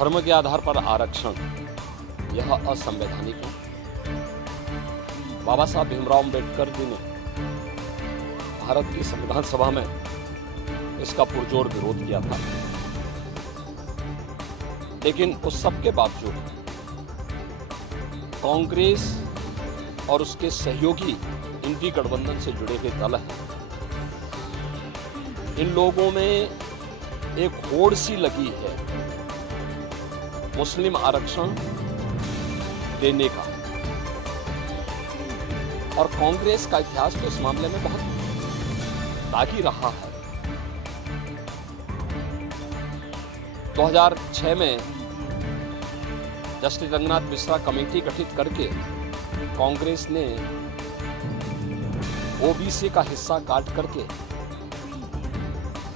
धर्म के आधार पर आरक्षण यह असंवैधानिक है। बाबा साहब भीमराव अम्बेडकर जी ने भारत की संविधान सभा में इसका पुरजोर विरोध किया था, लेकिन उस सब के बावजूद कांग्रेस और उसके सहयोगी इंडी गठबंधन से जुड़े हुए दल हैं, इन लोगों में एक होड़ सी लगी है मुस्लिम आरक्षण देने का। और कांग्रेस का इतिहास तो इस मामले में बहुत दागी रहा है। 2006 में जस्टिस रंगनाथ मिश्रा कमेटी गठित करके कांग्रेस ने ओबीसी का हिस्सा काट करके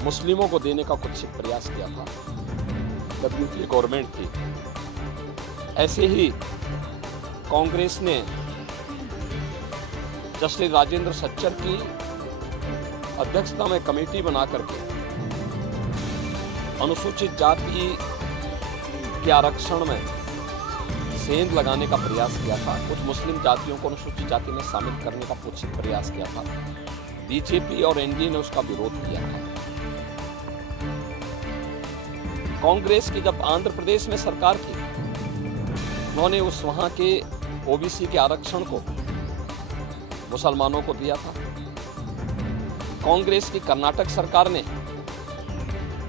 मुस्लिमों को देने का कुछ प्रयास किया था जब यूपीए गवर्नमेंट थी। ऐसे ही कांग्रेस ने जस्टिस राजेंद्र सच्चर की अध्यक्षता में कमेटी बना करके अनुसूचित जाति के आरक्षण में सेंध लगाने का प्रयास किया था। कुछ मुस्लिम जातियों को अनुसूचित जाति में शामिल करने का कुछ प्रयास किया था। बीजेपी और एनडीए ने उसका विरोध किया था। कांग्रेस की जब आंध्र प्रदेश में सरकार थी, उन्होंने उस वहां के ओबीसी के आरक्षण को मुसलमानों को दिया था। कांग्रेस की कर्नाटक सरकार ने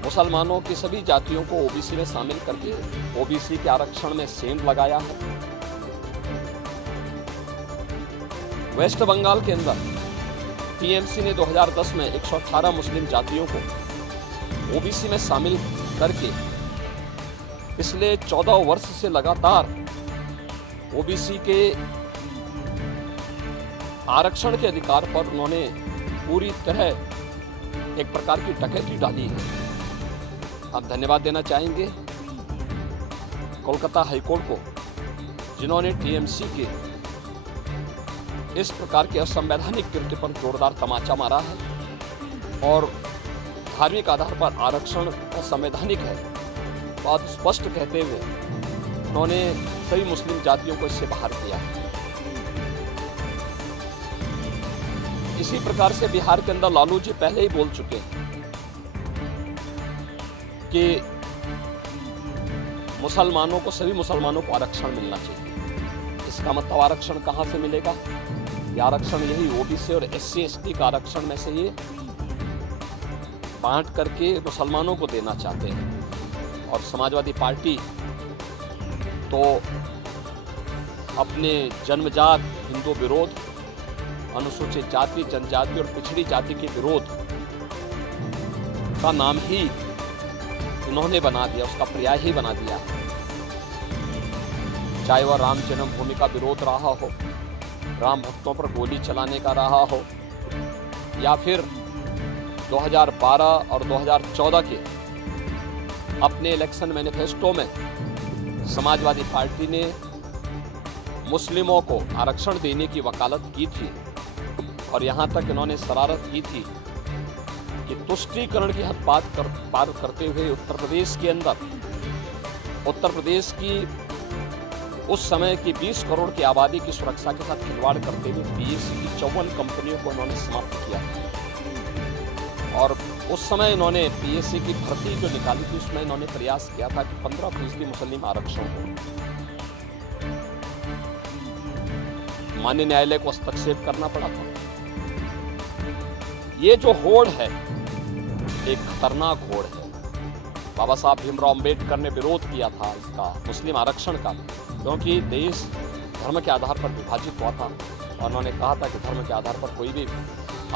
मुसलमानों की सभी जातियों को ओबीसी में शामिल करके ओबीसी के आरक्षण में सेंध लगाया है। वेस्ट बंगाल के अंदर टीएमसी ने 2010 में 118 मुस्लिम जातियों को ओबीसी में शामिल करके पिछले 14 वर्ष से लगातार ओबीसी के आरक्षण के अधिकार पर उन्होंने पूरी तरह एक प्रकार की डकैती डाली है। हम धन्यवाद देना चाहेंगे कोलकाता हाईकोर्ट को, जिन्होंने टीएमसी के इस प्रकार के असंवैधानिक कृत्य पर जोरदार तमाचा मारा है और धार्मिक आधार पर आरक्षण असंवैधानिक है बात स्पष्ट कहते हुए उन्होंने सभी मुस्लिम जातियों को इससे बाहर किया है। इसी प्रकार से बिहार के अंदर लालू जी पहले ही बोल चुके हैं कि मुसलमानों को, सभी मुसलमानों को आरक्षण मिलना चाहिए। इसका मतलब आरक्षण कहां से मिलेगा? ये आरक्षण यही ओबीसी और एससी एसटी का आरक्षण में से ये बांट करके मुसलमानों को देना चाहते हैं। और समाजवादी पार्टी तो अपने जन्मजात हिंदू विरोध, अनुसूचित जाति, जनजाति और पिछड़ी जाति के विरोध का नाम ही उन्होंने बना दिया, उसका पर्याय ही बना दिया। चाहे वह राम जन्मभूमि का विरोध रहा हो, राम भक्तों पर गोली चलाने का रहा हो, या फिर 2012 और 2014 के अपने इलेक्शन मैनिफेस्टो में समाजवादी पार्टी ने मुस्लिमों को आरक्षण देने की वकालत की थी और यहां तक इन्होंने शरारत की थी कि तुष्टीकरण की हद पार करते हुए उत्तर प्रदेश के अंदर, उत्तर प्रदेश की उस समय की 20 करोड़ की आबादी की सुरक्षा के साथ खिलवाड़ करते हुए पीएससी की 54 कंपनियों को इन्होंने समाप्त किया। और उस समय इन्होंने पीएससी की भर्ती जो निकाली थी उसमें इन्होंने प्रयास किया था कि 15% मुस्लिम आरक्षण हो। माननीय न्यायालय को हस्तक्षेप करना पड़ा था। ये जो होड़ है एक खतरनाक होड़ है। बाबा साहब भीमराव अम्बेडकर ने विरोध किया था इसका, मुस्लिम आरक्षण का, क्योंकि देश धर्म के आधार पर विभाजित हुआ था और उन्होंने कहा था कि धर्म के आधार पर कोई भी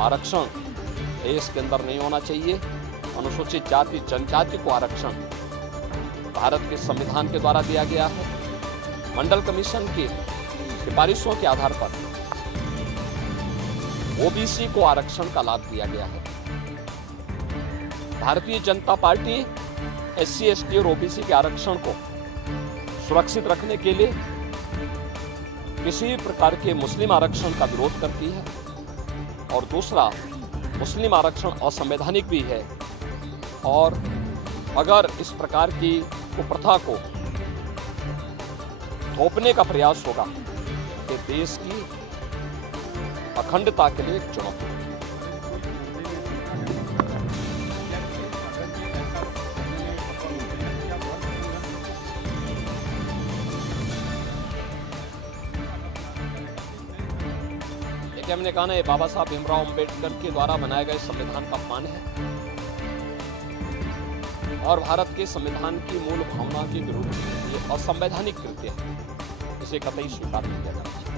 आरक्षण देश के अंदर नहीं होना चाहिए। अनुसूचित जाति, जनजाति को आरक्षण भारत के संविधान के द्वारा दिया गया है। मंडल कमीशन की सिफारिशों के आधार पर ओबीसी को आरक्षण का लाभ दिया गया है। Bharatiya Janata party SC ST और ओबीसी के आरक्षण को सुरक्षित रखने के लिए किसी प्रकार के मुस्लिम आरक्षण का विरोध करती है और दूसरा, मुस्लिम आरक्षण असंवैधानिक भी है और अगर इस प्रकार की कुप्रथा को थोपने का प्रयास होगा, ये देश की अखंडता के लिए एक चुनौती है। देखिए, हमने कहा ना, ये बाबा साहब भीमराव अंबेडकर के द्वारा बनाए गए संविधान का अपमान है और भारत के संविधान की मूल भावना के विरुद्ध ये असंवैधानिक कृत्य है, इसे कतई स्वीकार नहीं किया जाता।